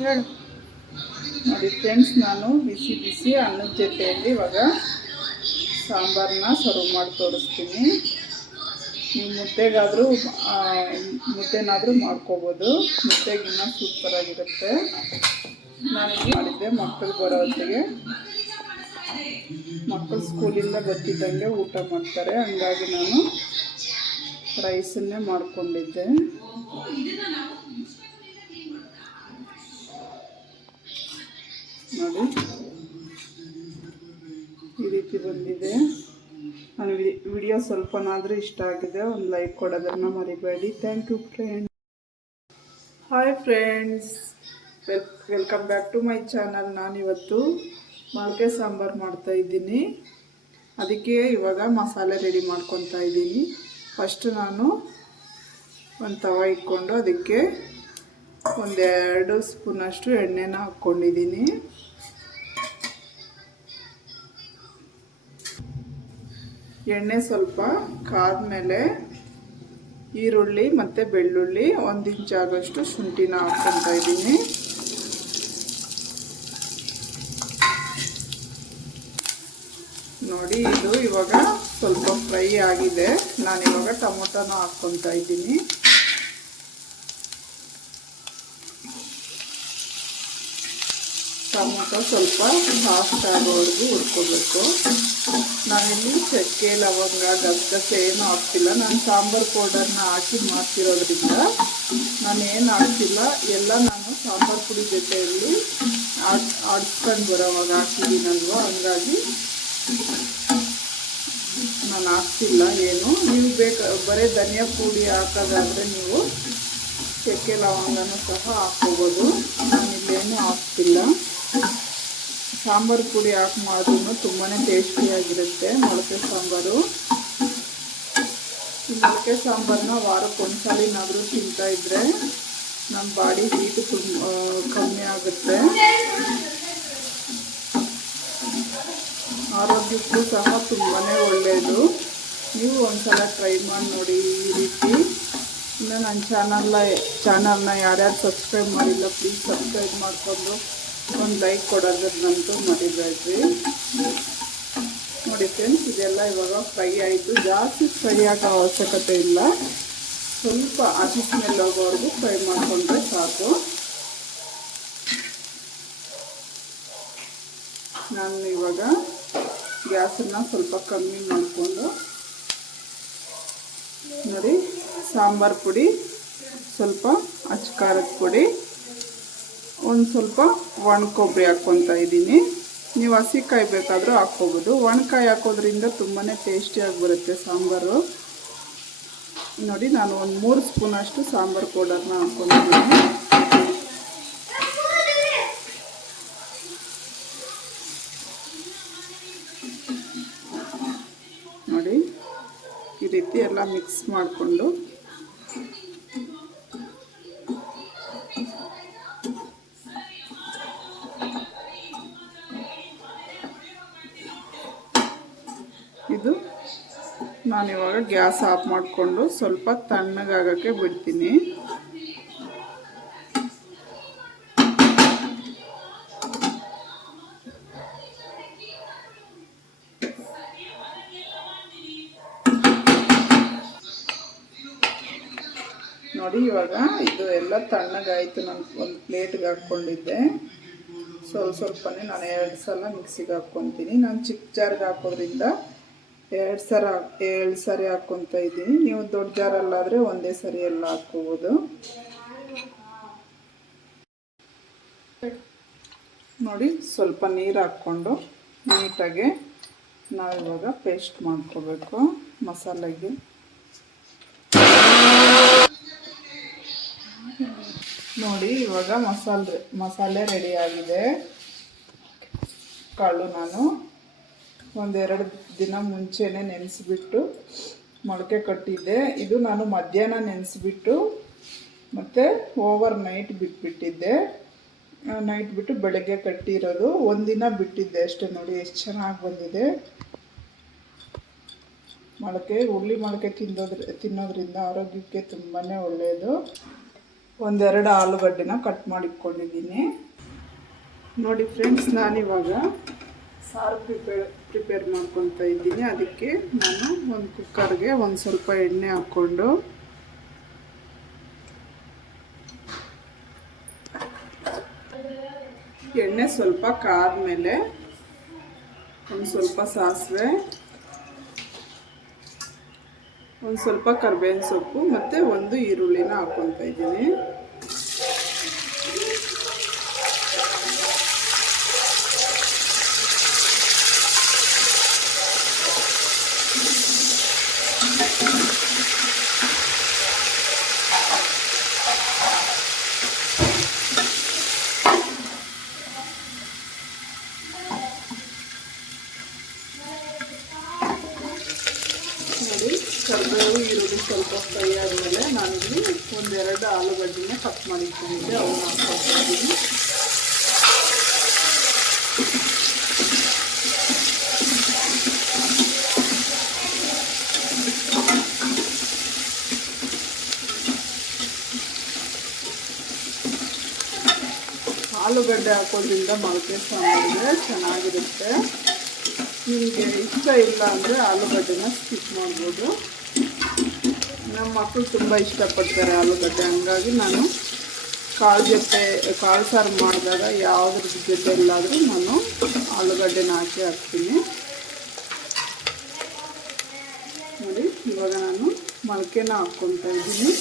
ಹೇಳು ನೋಡಿ ಫ್ರೆಂಡ್ಸ್, ನಾನು ಬಿಸಿ ಬಿಸಿ ಅನ್ನದ ಜೊತೆಯಲ್ಲಿ ಇವಾಗ ಸಾಂಬಾರನ್ನ ಸರ್ವ್ ಮಾಡಿ ತೋರಿಸ್ತೀನಿ. ನೀವು ಮುದ್ದೆನಾದರೂ ಮಾಡ್ಕೋಬೋದು. ಮುದ್ದೆಗಿನ್ನ ಸೂಪರಾಗಿರುತ್ತೆ. ನಾನಿಲ್ಲಿ ಮಾಡಿದ್ದೆ ಮಕ್ಕಳು ಬರೋ ಹೊತ್ತಿಗೆ. ಮಕ್ಕಳು ಸ್ಕೂಲಿಂದ ಬರ್ತಿದ್ದಂಗೆ ಊಟ ಮಾಡ್ತಾರೆ, ಹಂಗಾಗಿ ನಾನು ರೈಸನ್ನೇ ಮಾಡ್ಕೊಂಡಿದ್ದೆ. ನೋಡಿ ಈ ರೀತಿ ಬಂದಿದೆ. ನನ್ನ ವಿಡಿಯೋ ಸ್ವಲ್ಪನಾದರೂ ಇಷ್ಟ ಆಗಿದೆ, ಒಂದು ಲೈಕ್ ಕೊಡೋದನ್ನು ಮರಿಬೇಡಿ. Thank you friends. Hi friends, welcome back to my channel. ನಾನಿವತ್ತು ಮೊಳಕೆ ಸಾಂಬಾರು ಮಾಡ್ತಾಯಿದ್ದೀನಿ. ಅದಕ್ಕೆ ಇವಾಗ ಮಸಾಲೆ ರೆಡಿ ಮಾಡ್ಕೊತಾ ಇದ್ದೀನಿ. ಫಸ್ಟ್ ನಾನು ಒಂದು ತವ ಇಟ್ಕೊಂಡು ಅದಕ್ಕೆ 1-2 ಸ್ಪೂನಷ್ಟು ಎಣ್ಣೆನ ಹಾಕ್ಕೊಂಡಿದ್ದೀನಿ. ಎಣ್ಣೆ ಸ್ವಲ್ಪ ಕಾದ್ಮೇಲೆ ಈರುಳ್ಳಿ ಮತ್ತು ಬೆಳ್ಳುಳ್ಳಿ 1 ಇಂಚ್ ಆಗೋಷ್ಟು ಶುಂಠಿನ ಹಾಕ್ಕೊತಾ ಇದ್ದೀನಿ. ನೋಡಿ, ಇದು ಇವಾಗ ಸ್ವಲ್ಪ ಫ್ರೈ ಆಗಿದೆ. ನಾನಿವಾಗ ಟೊಮೊಟೊನ ಹಾಕ್ಕೊತಾ ಇದ್ದೀನಿ. ಟೊಮೊಟೊ ಸ್ವಲ್ಪ ಸಾಫ್ಟ್ ಆಗೋವರೆಗೂ ಹುರ್ಕೋಬೇಕು. ನಾನಿಲ್ಲಿ ಚಕ್ಕೆ, ಲವಂಗ, ಗಸಗಸೆ ಏನು ಹಾಕ್ತಿಲ್ಲ. ನಾನು ಸಾಂಬಾರು ಪೌಡರ್ನ ಹಾಕಿ ಮಾಡ್ತಿರೋದ್ರಿಂದ ನಾನೇನು ಹಾಕ್ತಿಲ್ಲ. ಎಲ್ಲ ನಾನು ಸಾಂಬಾರು ಪುಡಿ ಜೊತೆಯಲ್ಲಿ ಆಡಿಸ್ಕೊಂಡು ಬರೋವಾಗ ಹಾಕಿದ್ದೀನಲ್ವ, ಹಂಗಾಗಿ ನಾನು ಹಾಕ್ತಿಲ್ಲ ಏನು. ನೀವು ಬರೀ ಧನಿಯಾ ಪುಡಿ ಹಾಕೋದಾದರೆ ನೀವು ಚಕ್ಕೆ ಲವಂಗನೂ ಸಹ ಹಾಕ್ಕೋಬೋದು. ನಾನಿಲ್ಲೇನು ಹಾಕ್ತಿಲ್ಲ. ಸಾಂಬಾರು ಪುಡಿ ಹಾಕಿ ಮಾಡಿದ್ರೂ ತುಂಬಾ ಟೇಸ್ಟಿಯಾಗಿರುತ್ತೆ ಮೊಳಕೆ ಸಾಂಬಾರು. ಈ ಮೊಳಕೆ ಸಾಂಬಾರನ್ನ ವಾರಕ್ಕೊಂದ್ಸಲಿನಾದರೂ ತಿಂತಾಯಿದ್ರೆ ನಮ್ಮ ಬಾಡಿ ಹೀಟು ಕಮ್ಮಿ ಆಗುತ್ತೆ. ಆರೋಗ್ಯಕ್ಕೂ ಸಹ ತುಂಬಾ ಒಳ್ಳೆಯದು. ನೀವು ಒಂದ್ಸಲ ಟ್ರೈ ಮಾಡಿ ನೋಡಿ ಈ ರೀತಿ. ಇನ್ನು ನನ್ನ ಚಾನಲ್ನ ಯಾರ್ಯಾರು ಸಬ್ಸ್ಕ್ರೈಬ್ ಮಾಡಿಲ್ಲ, ಪ್ಲೀಸ್ ಸಬ್ಸ್ಕ್ರೈಬ್ ಮಾಡಿಕೊಂಡು ಒಂದು ಲೈಕ್ ಕೊಡೋದನ್ನಂತೂ ಮರಿಬೇಡ್ರಿ. ನೋಡಿ ಫ್ರೆಂಡ್ಸ್, ಇದೆಲ್ಲ ಇವಾಗ ಫ್ರೈ ಆಯಿತು. ಜಾಸ್ತಿ ಫ್ರೈ ಆಗೋ ಅವಶ್ಯಕತೆ ಇಲ್ಲ. ಸ್ವಲ್ಪ ಹಸಿ ಸ್ಮೆಲ್ ಹೋಗೋವರೆಗೂ ಫ್ರೈ ಮಾಡಿಕೊಂಡ್ರೆ ಸಾಕು. ನಾನು ಇವಾಗ ಗ್ಯಾಸನ್ನು ಸ್ವಲ್ಪ ಕಮ್ಮಿ ಮಾಡಿಕೊಂಡು ನೋಡಿ, ಸಾಂಬಾರು ಪುಡಿ, ಸ್ವಲ್ಪ ಅಚ್ಚ ಖಾರದ ಪುಡಿ, ಒಂದು ಸ್ವಲ್ಪ ಒಣ ಕೊಬ್ಬರಿ ಹಾಕ್ಕೊತಾ ಇದ್ದೀನಿ. ನೀವು ಹಸಿಕಾಯಿ ಬೇಕಾದರೂ ಹಾಕ್ಕೋಬೋದು. ಒಣಕಾಯಿ ಹಾಕೋದ್ರಿಂದ ತುಂಬಾ ಟೇಸ್ಟಿಯಾಗಿ ಬರುತ್ತೆ ಸಾಂಬಾರು. ನೋಡಿ, ನಾನು ಒಂದು 3 ಸ್ಪೂನಷ್ಟು ಸಾಂಬಾರು ಪೌಡರ್ನ ಹಾಕ್ಕೊಂಡಿದ್ದೀನಿ. ನೋಡಿ, ಈ ರೀತಿ ಎಲ್ಲ ಮಿಕ್ಸ್ ಮಾಡಿಕೊಂಡು ಇದು ನಾನಿವಾಗ ಗ್ಯಾಸ್ ಆಫ್ ಮಾಡಿಕೊಂಡು ಸ್ವಲ್ಪ ತಣ್ಣಗಾಗೋಕ್ಕೆ ಬಿಡ್ತೀನಿ. ನೋಡಿ, ಇವಾಗ ಇದು ಎಲ್ಲ ತಣ್ಣಗಾಯಿತು. ನಾನು ಒಂದು ಪ್ಲೇಟ್ಗೆ ಹಾಕ್ಕೊಂಡಿದ್ದೆ. ಸ್ವಲ್ಪನೇ ನಾನು 2 ಸಲ ಮಿಕ್ಸಿಗೆ ಹಾಕ್ಕೊತೀನಿ. ನಾನು ಚಿಕ್ಕ ಜಾರ್ಗೆ ಹಾಕೋದ್ರಿಂದ 2 ಸರಿ ಹಾಕ್ಕೊತಾ ಇದ್ದೀನಿ. ನೀವು ದೊಡ್ಡ ಜಾರಲ್ಲಾದರೆ ಒಂದೇ ಸರಿ ಎಲ್ಲ ಹಾಕ್ಕೋಬೋದು. ನೋಡಿ, ಸ್ವಲ್ಪ ನೀರು ಹಾಕ್ಕೊಂಡು ನೀಟಾಗಿ ನಾವಿವಾಗ ಪೇಸ್ಟ್ ಮಾಡ್ಕೋಬೇಕು ಮಸಾಲೆಗೆ. ನೋಡಿ, ಇವಾಗ ಮಸಾಲೆ ರೆಡಿಯಾಗಿದೆ. ಕಾಳು ನಾನು 1-2 ದಿನ ಮುಂಚೆನೇ ನೆನೆಸಿಬಿಟ್ಟು ಮೊಳಕೆ ಕಟ್ಟಿದ್ದೆ. ಇದು ನಾನು ಮಧ್ಯಾಹ್ನ ನೆನೆಸಿಬಿಟ್ಟು ಮತ್ತು ಓವರ್ ನೈಟ್ ಬಿಟ್ಬಿಟ್ಟಿದ್ದೆ. ನೈಟ್ ಬಿಟ್ಟು ಬೆಳಗ್ಗೆ ಕಟ್ಟಿರೋದು. 1 ದಿನ ಬಿಟ್ಟಿದ್ದೆ ಅಷ್ಟೇ. ನೋಡಿ ಎಷ್ಟು ಚೆನ್ನಾಗಿ ಬಂದಿದೆ. ಹುಳಿ ಮೊಳಕೆ ತಿನ್ನೋದ್ರಿಂದ ಆರೋಗ್ಯಕ್ಕೆ ತುಂಬಾ ಒಳ್ಳೆಯದು. ಒಂದೆರಡು ಆಲೂಗಡ್ಡೆನ ಕಟ್ ಮಾಡಿಟ್ಕೊಂಡಿದ್ದೀನಿ. ನೋಡಿ ಫ್ರೆಂಡ್ಸ್, ನಾನಿವಾಗ ಸಾರು ಪ್ರಿಪೇರ್ ಮಾಡ್ಕೊತಾ ಇದ್ದೀನಿ. ಅದಕ್ಕೆ ನಾನು ಒಂದು ಕುಕ್ಕರ್ಗೆ ಒಂದು ಸ್ವಲ್ಪ ಎಣ್ಣೆ ಹಾಕ್ಕೊಂಡು ಎಣ್ಣೆ ಸ್ವಲ್ಪ ಕಾದ್ಮೇಲೆ ಒಂದು ಸ್ವಲ್ಪ ಸಾಸಿವೆ, ಒಂದು ಸ್ವಲ್ಪ ಕರಿಬೇವಿನ ಸೊಪ್ಪು ಮತ್ತು ಒಂದು ಈರುಳ್ಳಿನ ಹಾಕ್ಕೊತಾ ಇದ್ದೀನಿ. ನೋಡಿ, ಕರಿಬೇವು ಈರುಳ್ಳಿ ಸ್ವಲ್ಪ ಫ್ರೈ ಆದಮೇಲೆ ನಾನಿಲ್ಲಿ ಒಂದೆರಡು ಆಲೂಗಡ್ಡೆನ ಕಟ್ ಮಾಡಿಕೊಂಡಿದ್ದೆ, ಅವನ್ನ ಹಾಕ್ಕೊತಾ ಇದ್ದೀನಿ. ಆಲೂಗಡ್ಡೆ ಹಾಕೋದ್ರಿಂದ ಮೊಳಕೆ ಸಾಂಬಾರಿಗೆ ಚೆನ್ನಾಗಿರುತ್ತೆ. ನಿಮಗೆ ಇಷ್ಟ ಇಲ್ಲ ಅಂದರೆ ಆಲೂಗಡ್ಡೆನ ಸ್ಕಿಪ್ ಮಾಡ್ಬೋದು. ನಮ್ಮ ಮಕ್ಕಳು ತುಂಬ ಇಷ್ಟಪಡ್ತಾರೆ ಆಲೂಗಡ್ಡೆ, ಹಂಗಾಗಿ ನಾನು ಕಾಳು ಸಾರು ಮಾಡಿದಾಗ ಯಾವುದ್ರ ಜೊತೆಲ್ಲಾದರೂ ನಾನು ಆಲೂಗಡ್ಡೆನ ಹಾಕ್ತೀನಿ. ನೋಡಿ, ಇವಾಗ ನಾನು ಮೊಳಕೆನ ಹಾಕ್ಕೊತಾ ಇದ್ದೀನಿ.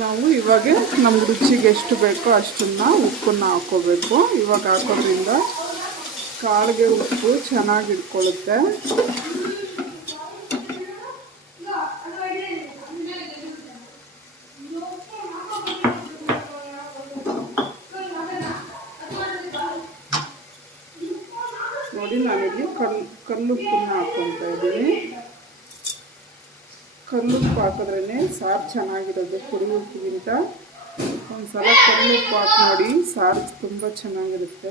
ನಾವು ಇವಾಗ ನಮ್ಮ ರುಚಿಗೆ ಎಷ್ಟು ಬೇಕೋ ಅಷ್ಟನ್ನು ಉಪ್ಪನ್ನು ಹಾಕ್ಕೋಬೇಕು. ಇವಾಗ ಹಾಕೋದ್ರಿಂದ ಕಾಳಿಗೆ ಉಪ್ಪು ಚೆನ್ನಾಗಿ ಇಟ್ಕೊಳ್ಳುತ್ತೆ. ನೋಡಿ, ನಾನಿಲ್ಲಿ ಕಲ್ಲುಪ್ಪನ್ನ ಹಾಕ್ಕೊತಾ ಇದ್ದೀನಿ. ಕಲ್ಲುಪ್ಪು ಹಾಕಿದ್ರೇ ಸಾರು ಚೆನ್ನಾಗಿರೋದು. ಪುರಿ ಉಪ್ಪಿಗಿಂತ ಒಂದು ಸಲ ಕಲ್ಲುಪ್ಪು ಹಾಕಿ ನೋಡಿ, ಸಾರು ತುಂಬ ಚೆನ್ನಾಗಿರುತ್ತೆ.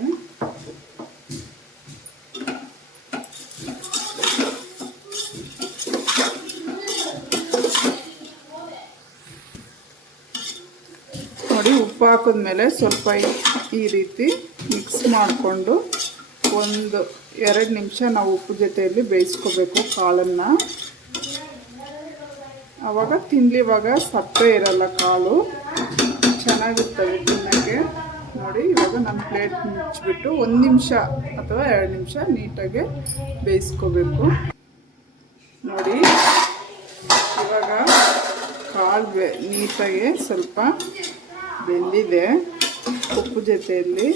ನೋಡಿ, ಉಪ್ಪು ಹಾಕಿದ್ಮೇಲೆ ಸ್ವಲ್ಪ ಈ ರೀತಿ ಮಿಕ್ಸ್ ಮಾಡಿಕೊಂಡು ಒಂದು 2 ನಿಮಿಷ ನಾವು ಉಪ್ಪು ಜೊತೆಯಲ್ಲಿ ಬೇಯಿಸ್ಕೋಬೇಕು ಕಾಳನ್ನು. ಆವಾಗ ತಿನ್ನಲಿವಾಗ ಸಪ್ಪೆ ಇರಲ್ಲ, ಕಾಳು ಚೆನ್ನಾಗಿರ್ತವೆ ತಿನ್ನೋಕ್ಕೆ. ನೋಡಿ, ಇವಾಗ ನಾನು ಪ್ಲೇಟ್ ಮುಚ್ಚಿಬಿಟ್ಟು 1 ನಿಮಿಷ ಅಥವಾ 2 ನಿಮಿಷ ನೀಟಾಗಿ ಬೇಯಿಸ್ಕೋಬೇಕು. ನೋಡಿ, ಇವಾಗ ಕಾಳು ನೀಟಾಗಿ ಸ್ವಲ್ಪ ಬೆಂದಿದೆ. ಉಪ್ಪು ಜೊತೆಯಲ್ಲಿ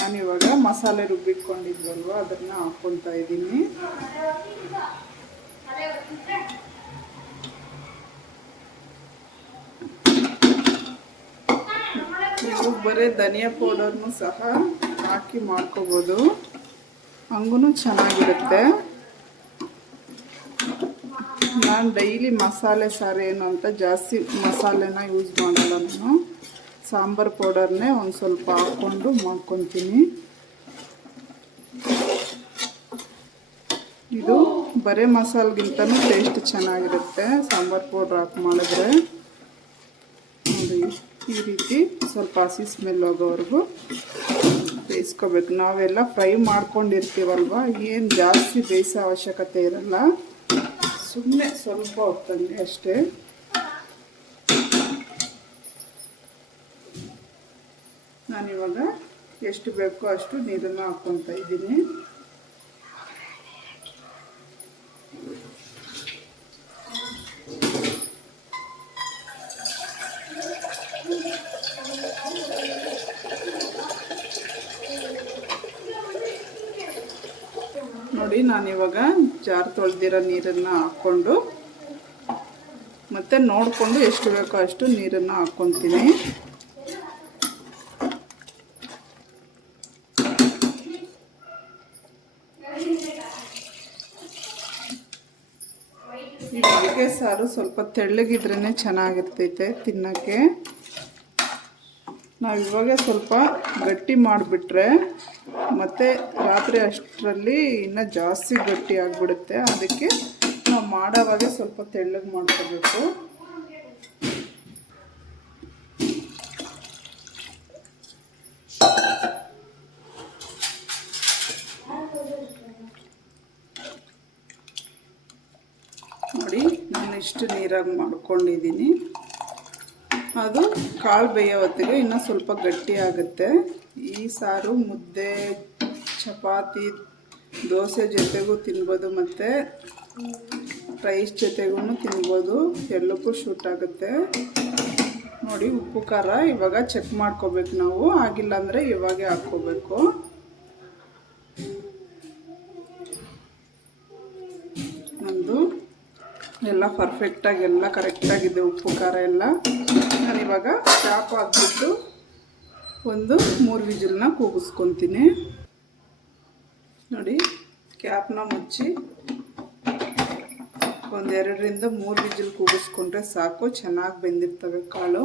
ನಾನಿವಾಗ ಮಸಾಲೆ ರುಬ್ಬಿಟ್ಕೊಂಡಿದ್ವಲ್ವ ಅದನ್ನು ಹಾಕ್ಕೊತಾ ಇದ್ದೀನಿ. ನೀವು ಬರೀ ಧನಿಯಾ ಪೌಡರ್ನು ಸಹ ಹಾಕಿ ಮಾಡ್ಕೋಬೋದು, ಹಂಗೂ ಚೆನ್ನಾಗಿರುತ್ತೆ. ನಾನು ಡೈಲಿ ಮಸಾಲೆ ಸಾರು ಏನು ಅಂತ ಜಾಸ್ತಿ ಮಸಾಲೆನ ಯೂಸ್ ಮಾಡಲ್ಲ. ನಾನು ಸಾಂಬಾರು ಪೌಡರ್ನೇ ಒಂದು ಸ್ವಲ್ಪ ಹಾಕ್ಕೊಂಡು ಮಾಡ್ಕೊತೀನಿ. ಇದು ಬರೀ ಮಸಾಲೆಗಿಂತನೂ ಟೇಸ್ಟ್ ಚೆನ್ನಾಗಿರುತ್ತೆ ಸಾಂಬಾರು ಪೌಡ್ರ್ ಹಾಕಿ ಮಾಡಿದ್ರೆ. ನೋಡಿ, ಈ ರೀತಿ ಸ್ವಲ್ಪ ಹಸಿ ಸ್ಮೆಲ್ ಹೋಗೋವರೆಗೂ ಬೇಯಿಸ್ಕೋಬೇಕು. ನಾವೆಲ್ಲ ಫ್ರೈ ಮಾಡ್ಕೊಂಡಿರ್ತೀವಲ್ವ, ಏನು ಜಾಸ್ತಿ ಬೇಯಿಸೋ ಅವಶ್ಯಕತೆ ಇರಲ್ಲ, ಸುಮ್ಮನೆ ಸ್ವಲ್ಪ ಹೊತ್ತಂಗೆ ಅಷ್ಟೇ. ನಾನಿವಾಗ ಎಷ್ಟು ಬೇಕೋ ಅಷ್ಟು ನೀರನ್ನು ಹಾಕ್ಕೊತಾ ಇದ್ದೀನಿ. ನೋಡಿ, ನಾನಿವಾಗ ಜಾರ್ ತೊಳೆದಿರೋ ನೀರನ್ನು ಹಾಕ್ಕೊಂಡು ಮತ್ತೆ ನೋಡಿಕೊಂಡು ಎಷ್ಟು ಬೇಕೋ ಅಷ್ಟು ನೀರನ್ನು ಹಾಕ್ಕೊತೀನಿ. ಸಾರು ಸ್ವಲ್ಪ ತೆಳ್ಳಗಿದ್ರೇ ಚೆನ್ನಾಗಿರ್ತೈತೆ ತಿನ್ನೋಕ್ಕೆ. ನಾವು ಇವಾಗ ಸ್ವಲ್ಪ ಗಟ್ಟಿ ಮಾಡಿಬಿಟ್ರೆ ಮತ್ತು ರಾತ್ರಿ ಅಷ್ಟರಲ್ಲಿ ಇನ್ನೂ ಜಾಸ್ತಿ ಗಟ್ಟಿ ಆಗಿಬಿಡುತ್ತೆ. ಅದಕ್ಕೆ ನಾವು ಮಾಡೋವಾಗೆ ಸ್ವಲ್ಪ ತೆಳ್ಳಗೆ ಮಾಡ್ಕೋಬೇಕು. ನೋಡಿ, ನಾನು ಇಷ್ಟು ನೀರಾಗಿ ಮಾಡ್ಕೊಂಡಿದ್ದೀನಿ. ಅದು ಕಾಳು ಬೇಯೋ ಹೊತ್ತಿಗೆ ಇನ್ನೂ ಸ್ವಲ್ಪ ಗಟ್ಟಿ ಆಗುತ್ತೆ. ಈ ಸಾರು ಮುದ್ದೆ, ಚಪಾತಿ, ದೋಸೆ ಜೊತೆಗೂ ತಿನ್ಬೋದು ಮತ್ತು ರೈಸ್ ಜೊತೆಗೂ ತಿನ್ಬೋದು. ಎಲ್ಲಕ್ಕೂ ಶೂಟ್ ಆಗುತ್ತೆ. ನೋಡಿ, ಉಪ್ಪು ಖಾರ ಇವಾಗ ಚೆಕ್ ಮಾಡ್ಕೋಬೇಕು ನಾವು. ಆಗಿಲ್ಲ ಅಂದರೆ ಇವಾಗೆ ಹಾಕ್ಕೋಬೇಕು. ನಮ್ಮದು ಎಲ್ಲ ಪರ್ಫೆಕ್ಟಾಗಿ ಎಲ್ಲ ಕರೆಕ್ಟಾಗಿದೆ ಉಪ್ಪು ಖಾರ ಎಲ್ಲ. ನಾನಿವಾಗ ಚಾಕು ಹಾಕ್ಬಿಟ್ಟು ಒಂದು 3 ವಿಜಿಲ್ನ ಕೂಗಿಸ್ಕೊತೀನಿ. ನೋಡಿ, ಕ್ಯಾಪ್ನ ಮುಚ್ಚಿ ಒಂದು 2 ರಿಂದ 3 ವಿಜಿಲ್ ಕೂಗಿಸ್ಕೊಂಡ್ರೆ ಸಾಕು. ಚೆನ್ನಾಗಿ ಬೆಂದಿರ್ತವೆ ಕಾಳು.